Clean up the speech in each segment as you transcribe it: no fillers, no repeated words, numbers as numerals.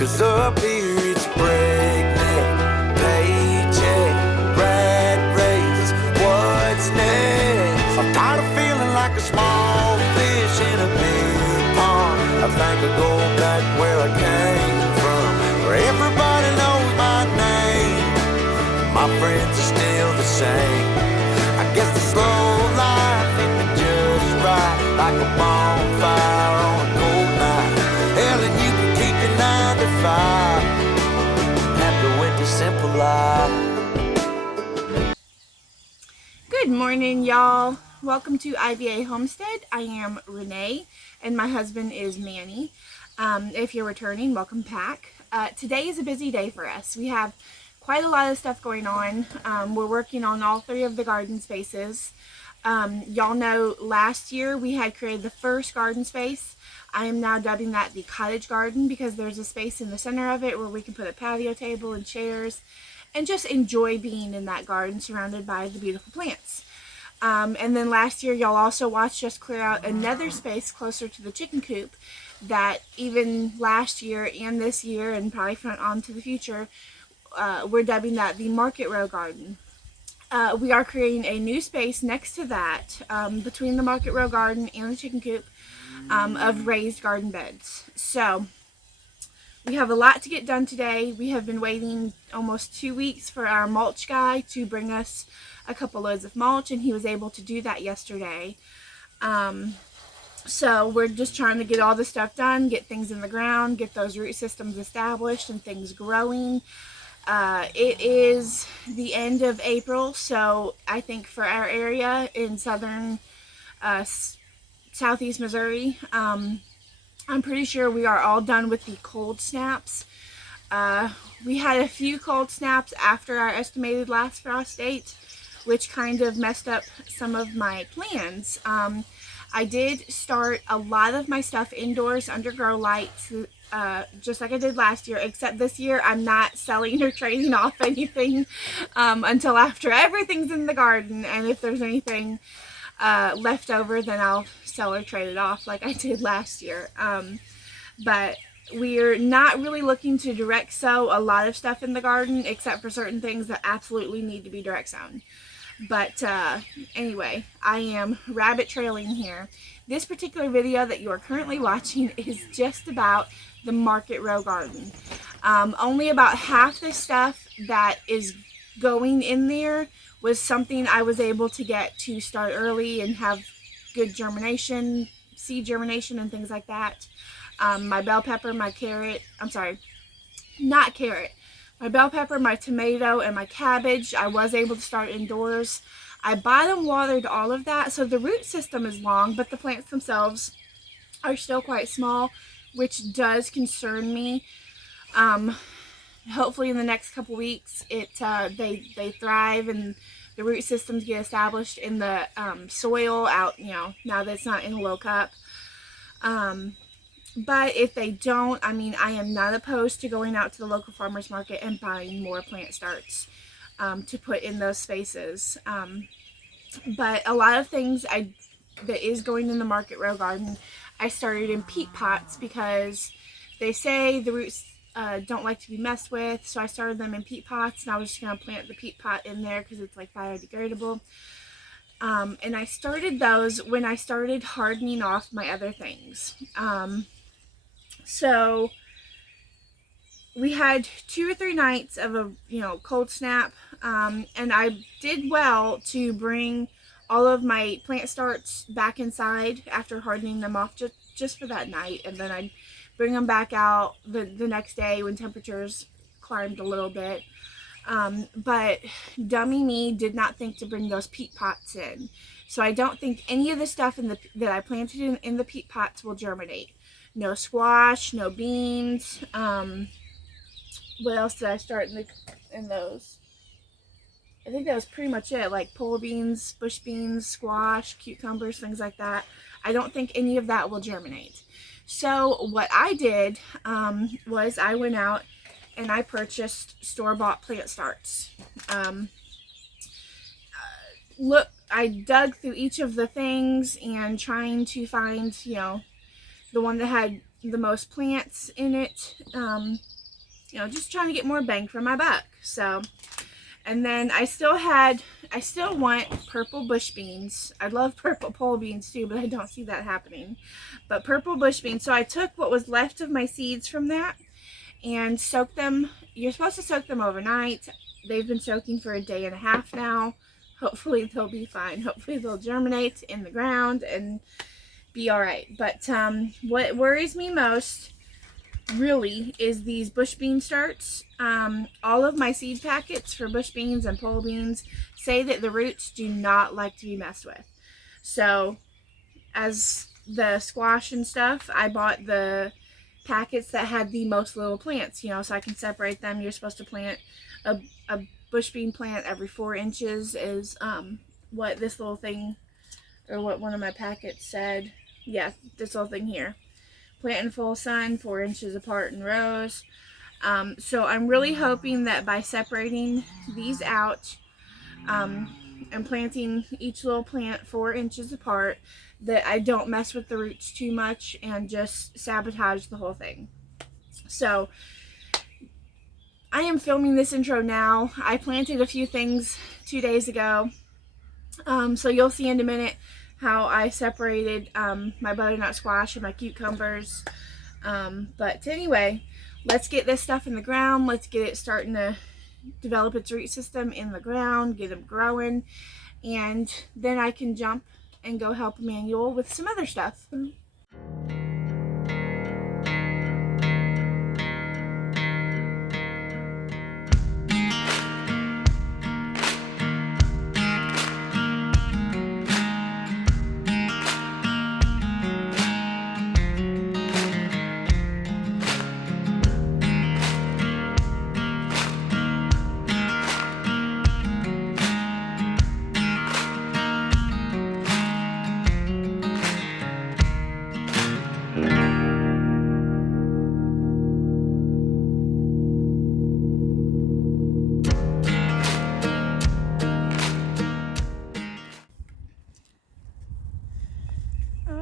'Cause up here it's breakneck, paycheck, rat race, what's next? I'm tired of feeling like a small fish in a big pond. I think I'll go back where I came from, where everybody knows my name. My friends are still the same. I guess the slow life hit me just right, like a bonfire on a cold night. Hell, and you can keep your 9 to 5. Happy with the simple life. Good morning, y'all. Welcome to IVA Homestead. I am Renee, and my husband is Manny. If you're returning, welcome back. Today is a busy day for us. We have quite a lot of stuff going on. We're working on all 3 of the garden spaces. Y'all know last year we had created the first garden space. I am now dubbing that the cottage garden because there's a space in the center of it where we can put a patio table and chairs and just enjoy being in that garden surrounded by the beautiful plants. And then last year y'all also watched us clear out another space closer to the chicken coop that even last year and this year and probably front on to the future, we're dubbing that the market row garden. We are creating a new space next to that, between the market row garden and the chicken coop, of raised garden beds. So we have a lot to get done today. We have been waiting almost 2 weeks for our mulch guy to bring us a couple loads of mulch, and he was able to do that yesterday. So we're just trying to get all the stuff done, get things in the ground, get those root systems established and things growing. It is the end of April, so I think for our area in southern southeast Missouri, I'm pretty sure we are all done with the cold snaps. We had a few cold snaps after our estimated last frost date, which kind of messed up some of my plans. I did start a lot of my stuff indoors under grow lights, just like I did last year, except this year I'm not selling or trading off anything until after everything's in the garden, and if there's anything left over, then I'll sell or trade it off like I did last year. But we're not really looking to direct sow a lot of stuff in the garden except for certain things that absolutely need to be direct sown. But anyway, I am rabbit trailing here. This particular video that you are currently watching is just about the market row garden. Only about half the stuff that is going in there was something I was able to get to start early and have good germination, seed germination and things like that. My bell pepper, my carrot, my bell pepper, my tomato, and my cabbage, I was able to start indoors. I bottom watered all of that, so the root system is long, but the plants themselves are still quite small, which does concern me. Hopefully in the next couple weeks, they thrive and the root systems get established in the soil out, now that it's not in a low cup. But if they don't, I mean, I am not opposed to going out to the local farmers market and buying more plant starts to put in those spaces. But a lot of things that is going in the market row garden, I started in peat pots because they say the roots don't like to be messed with. So I started them in peat pots, and I was just going to plant the peat pot in there because it's like biodegradable. And I started those when I started hardening off my other things. So we had 2 or 3 nights of a cold snap, and I did well to bring all of my plant starts back inside after hardening them off just for that night, and then I'd bring them back out the next day when temperatures climbed a little bit. But dummy me did not think to bring those peat pots in, so I don't think any of the stuff that I planted in the peat pots will germinate. No squash, no beans. What else did I start in those? I think that was pretty much it, like pole beans, bush beans, squash, cucumbers, things like that. I don't think any of that will germinate. So what I did was I went out and I purchased store-bought plant starts. Look, I dug through each of the things and trying to find, the one that had the most plants in it. You know, just trying to get more bang for my buck. So, and then I still want purple bush beans. I love purple pole beans too, but I don't see that happening. But purple bush beans. So I took what was left of my seeds from that and soaked them. You're supposed to soak them overnight. They've been soaking for a day and a half now. Hopefully they'll be fine. Hopefully they'll germinate in the ground and be all right. But what worries me most really is these bush bean starts. All of my seed packets for bush beans and pole beans say that the roots do not like to be messed with. So as the squash and stuff, I bought the packets that had the most little plants, you know, so I can separate them. You're supposed to plant a bush bean plant every 4 inches is what this little thing, or what one of my packets said. Yeah, this little thing here. Plant in full sun, 4 inches apart in rows. So I'm really hoping that by separating these out and planting each little plant 4 inches apart, that I don't mess with the roots too much and just sabotage the whole thing. So I am filming this intro now. I planted a few things 2 days ago. So you'll see in a minute how I separated my butternut squash and my cucumbers. But anyway, let's get this stuff in the ground. Let's get it starting to develop its root system in the ground, get them growing, and then I can jump and go help Emmanuel with some other stuff.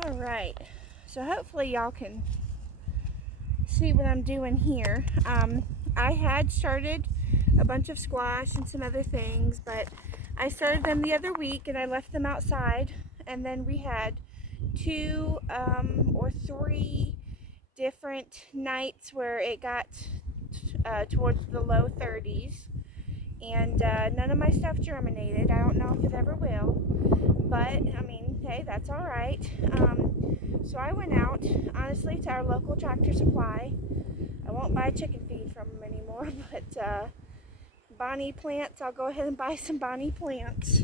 Alright, so hopefully y'all can see what I'm doing here. I had started a bunch of squash and some other things, but I started them the other week and I left them outside, and then we had 2 or 3 different nights where it got towards the low 30s, and none of my stuff germinated. I don't know if it ever will, but I mean, hey, that's all right. So I went out, honestly, to our local Tractor Supply. I won't buy chicken feed from them anymore, but Bonnie plants, I'll go ahead and buy some Bonnie plants.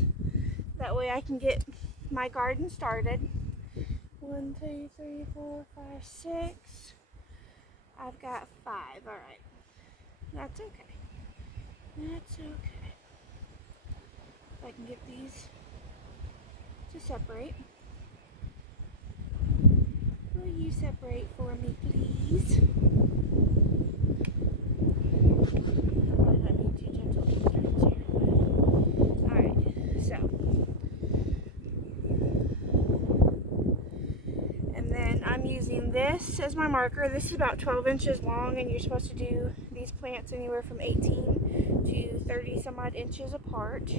That way I can get my garden started. 1, 2, 3, 4, 5, 6. I've got 5, all right. That's okay. That's okay. If I can get these to separate. Will you separate for me, please? I might not need too gentle turns here. Alright, so. And then I'm using this as my marker. This is about 12 inches long, and you're supposed to do these plants anywhere from 18 to 30 some odd inches apart.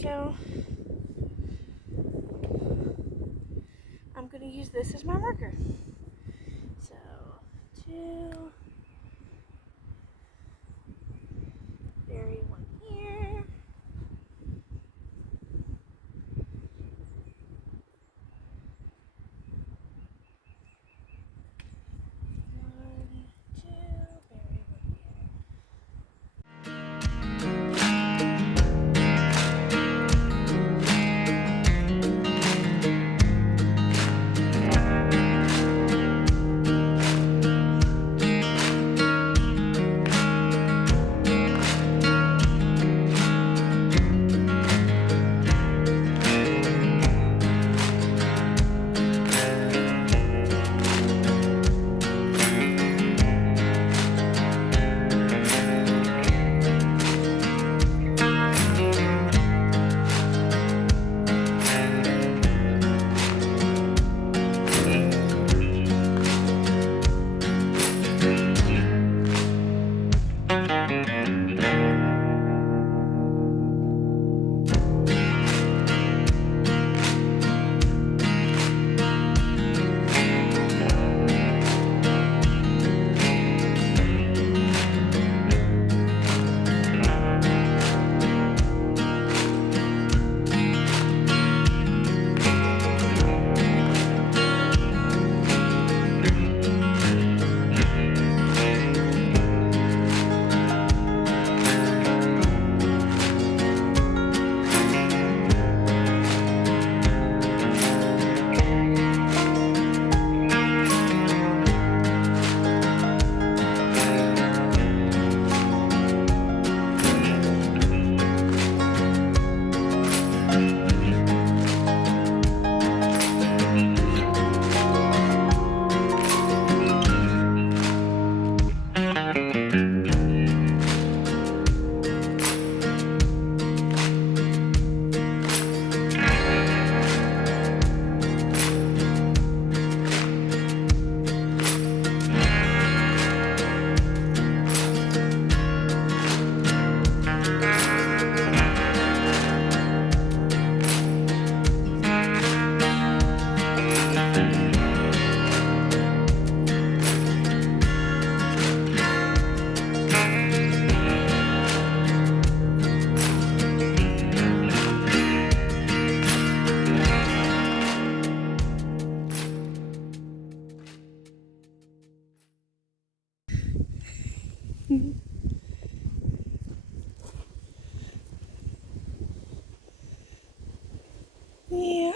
So I'm going to use this as my marker. So 2, bury 1 here. 1, 2, bury 1 here. Yeah.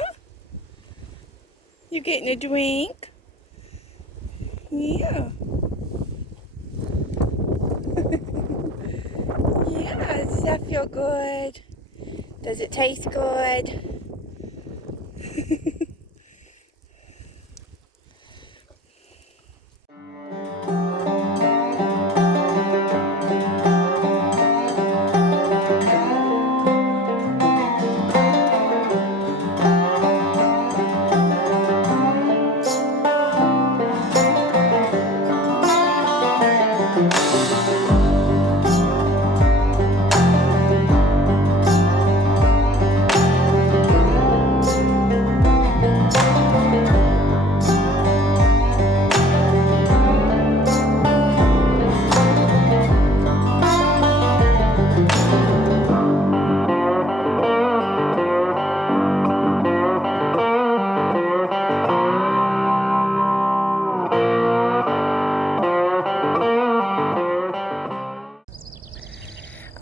You getting a drink? Yeah. Yeah, does that feel good? Does it taste good?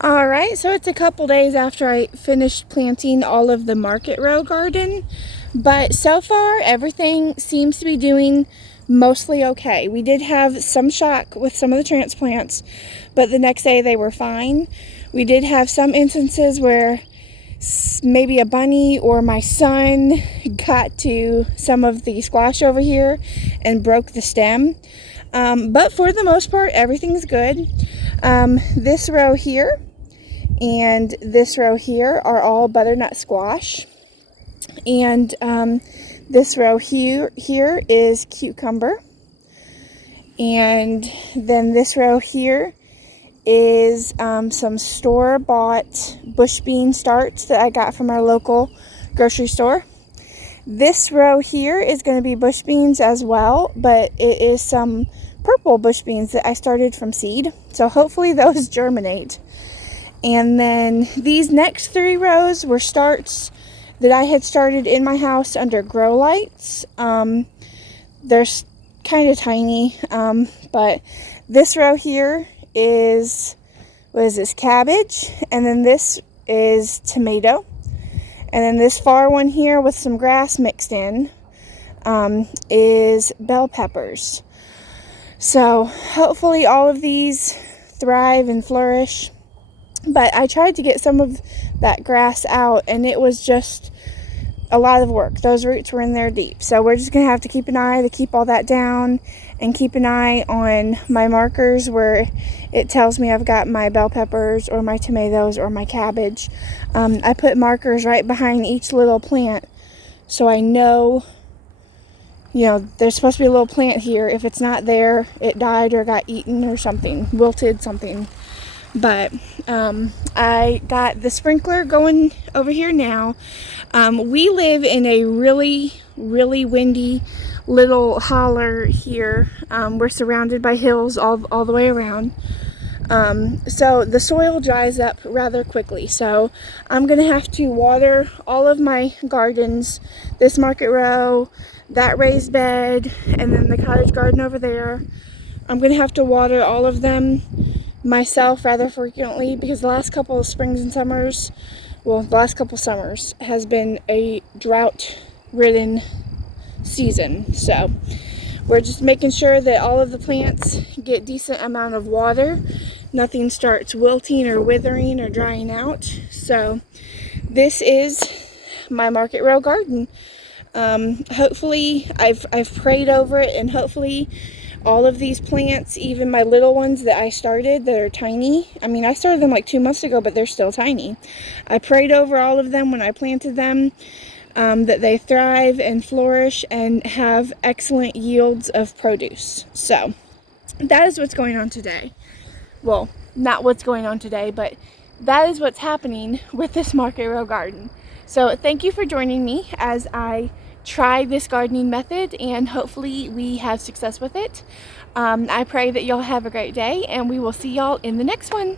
Alright, so it's a couple days after I finished planting all of the market row garden, but so far everything seems to be doing mostly okay. We did have some shock with some of the transplants, but the next day they were fine. We did have some instances where maybe a bunny or my son got to some of the squash over here and broke the stem, but for the most part everything's good. This row here and this row here are all butternut squash, and this row here is cucumber, and then this row here is some store-bought bush bean starts that I got from our local grocery store. This row here is going to be bush beans as well, but it is some purple bush beans that I started from seed, so hopefully those germinate. And then these next 3 rows were starts that I had started in my house under grow lights. They're kind of tiny, but this row here is, what is this, cabbage, and then this is tomato, and then this far one here with some grass mixed in is bell peppers. So hopefully all of these thrive and flourish. But I tried to get some of that grass out, and it was just a lot of work. Those roots were in there deep. So we're just going to have to keep an eye to keep all that down, and keep an eye on my markers where it tells me I've got my bell peppers or my tomatoes or my cabbage. I put markers right behind each little plant so I know, you know, there's supposed to be a little plant here. If it's not there, it died or got eaten or something, wilted something. But I got the sprinkler going over here now. We live in a really windy little holler here. We're surrounded by hills all the way around. So the soil dries up rather quickly. So I'm going to have to water all of my gardens, this market row, that raised bed, and then the cottage garden over there. I'm going to have to water all of them myself rather frequently, because the last couple of springs and summers, well, the last couple summers has been a drought-ridden season. So we're just making sure that all of the plants get decent amount of water. Nothing starts wilting or withering or drying out. So this is my market row garden. Hopefully I've prayed over it, and hopefully all of these plants, even my little ones that I started that are tiny. I mean, I started them like 2 months ago, but they're still tiny. I prayed over all of them when I planted them, that they thrive and flourish and have excellent yields of produce. So that is what's going on today. Well, not what's going on today, but that is what's happening with this Market Row garden. So thank you for joining me as I try this gardening method, and hopefully we have success with it. I pray that y'all have a great day, and we will see y'all in the next one.